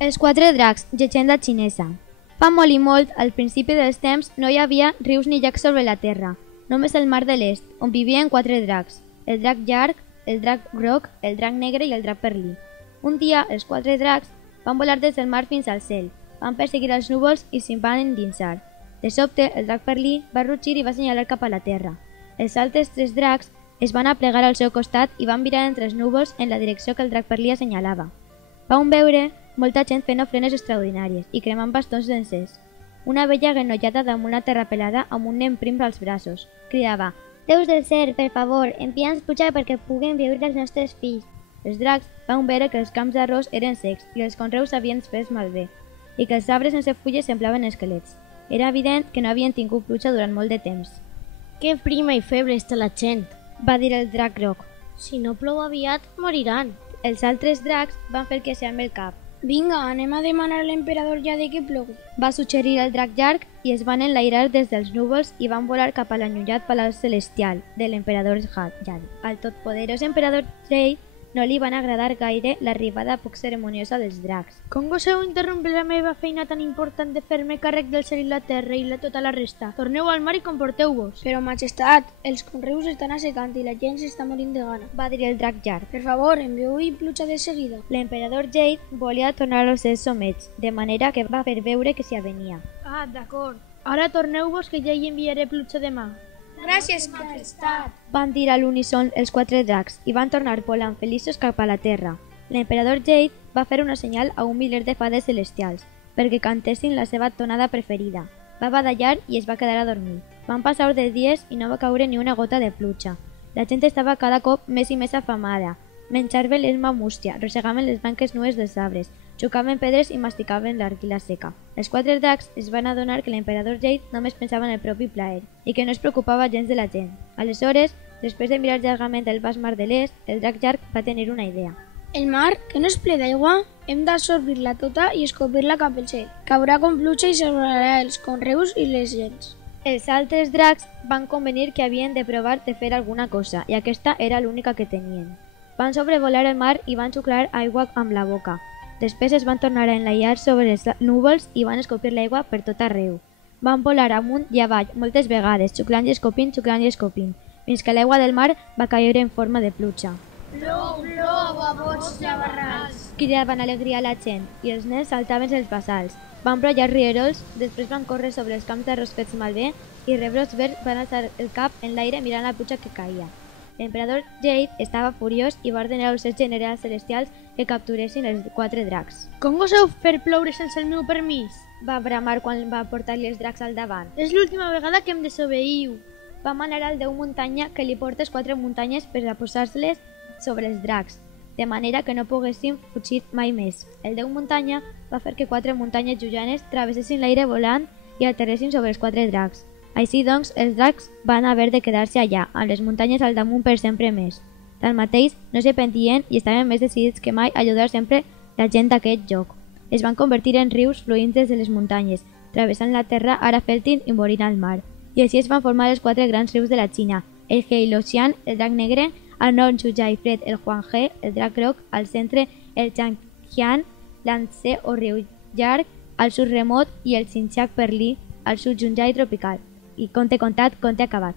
Els quatre dracs, llegenda xinesa. Fa molt i molt, al principi dels temps, no hi havia rius ni llacs sobre la terra, només el mar de l'est, on vivien quatre dracs, el drac llarg, el drac groc, el drac negre i el drac perlí. Un dia, els quatre dracs van volar des del mar fins al cel, van perseguir els núvols i s'hi van endinsar. De sobte, el drac perlí va rugir i va assenyalar cap a la terra. Els altres tres dracs es van aplegar al seu costat i van virar entre els núvols en la direcció que el drac perlí assenyalava. Van veure molta gent fent ofrenes extraordinàries i cremant bastons d'encens. Una vella genollada damunt la terra pelada amb un nen prim als braços. Cridava: «Déus del cel, per favor, envia'ns pluja perquè puguem viure els nostres fills». Els dracs van veure que els camps d'arròs eren secs i els conreus s'havien fet malbé, i que els arbres sense fulles semblaven esquelets. Era evident que no havien tingut pluja durant molt de temps. «Que prima i feble està la gent», va dir el drac groc. «Si no plou aviat, moriran». Els altres dracs van fer que sí amb el cap. «Vinga, anem a demanar a l'emperador ja de que plogui», va suggerir el drac llarg i es van enlairar des dels núvols i van volar cap a l'enllunyat palau celestial de l'emperador Jade. Al totpoderós emperador Jade no li van agradar gaire l'arribada poc ceremoniosa dels dracs. «Com goseu interrompre la meva feina tan important de fer-me càrrec del cel i la terra i tota la resta? Torneu al mar i comporteu-vos». «Però, majestat, els conreus estan assecant i la gent s'està morint de gana», va dir el drac llarg. «Per favor, envieu-hi pluja de seguida». L'emperador Jade volia tornar als seus somets, de manera que va fer veure que s'hi avenia. «Ah, d'acord. Ara torneu-vos que ja hi enviaré pluja demà». «Gràcies, majestat», van dir a l'unisson els quatre dracs i van tornar volant feliços cap a la terra. L'emperador Jade va fer una senyal a un miler de fades celestials perquè cantessin la seva tonada preferida. Va badallar i es va quedar a dormir. Van passar de dies i no va caure ni una gota de pluja. La gent estava cada cop més i més afamada. Menjaven l'esma mústia, rosegaven les blanques nues dels arbres, xocaven pedres i masticaven l'argila seca. Els quatre dracs es van adonar que l'emperador Jade només pensava en el propi plaer i que no es preocupava gens de la gent. Aleshores, després de mirar llargament el vast mar de l'est, el drac llarg va tenir una idea. «El mar, que no és ple d'aigua, hem d'absorbir-la tota i escopir-la cap al cel. Caurà com pluja i salvarà els conreus i les gents». Els altres dracs van convenir que havien de provar de fer alguna cosa i aquesta era l'única que tenien. Van sobrevolar el mar i van xuclar aigua amb la boca. Després es van tornar a enlaiar sobre els núvols i van escopir l'aigua per tot arreu. Van volar amunt i avall moltes vegades, xuclant i escopint, fins que l'aigua del mar va caure en forma de pluja. «Plou, plou, a bots i a barrals», cridaven alegria a la gent i els nens saltaven els bassals. Van brollar rierols, després van córrer sobre els camps d'arròs fets malbé i rebrots verds van alçar el cap en l'aire mirant la pluja que caia. L'emperador Jade estava furiós i va ordenar als seus generals celestials que capturessin els quatre dracs. «Com goseu fer ploure sense el meu permís?», va bramar quan va portar-li els dracs al davant. «És l'última vegada que em desobeiu». Va manar al déu muntanya que li portés quatre muntanyes per a posar-les sobre els dracs, de manera que no poguessin fugir mai més. El déu muntanya va fer que quatre muntanyes llujanes travessessin l'aire volant i aterressin sobre els quatre dracs. Així doncs, els dracs van haver de quedar-se allà, amb les muntanyes al damunt per sempre més. Tanmateix, no se pentien i estaven més decidits que mai a ajudar sempre la gent d'aquest lloc. Es van convertir en rius fluint des de les muntanyes, travessant la terra ara fèrtil i morint al mar. I així es van formar els quatre grans rius de la Xina, el Heilongjiang, el drac negre, al nord Xujia i fred, el Huanghe, el drac groc, al centre el Changjiang, l'Yangtze o riu llarg, al sud remot i el Xinjiang perlí, al sud Yunnan tropical. I conte contat, conte acabat.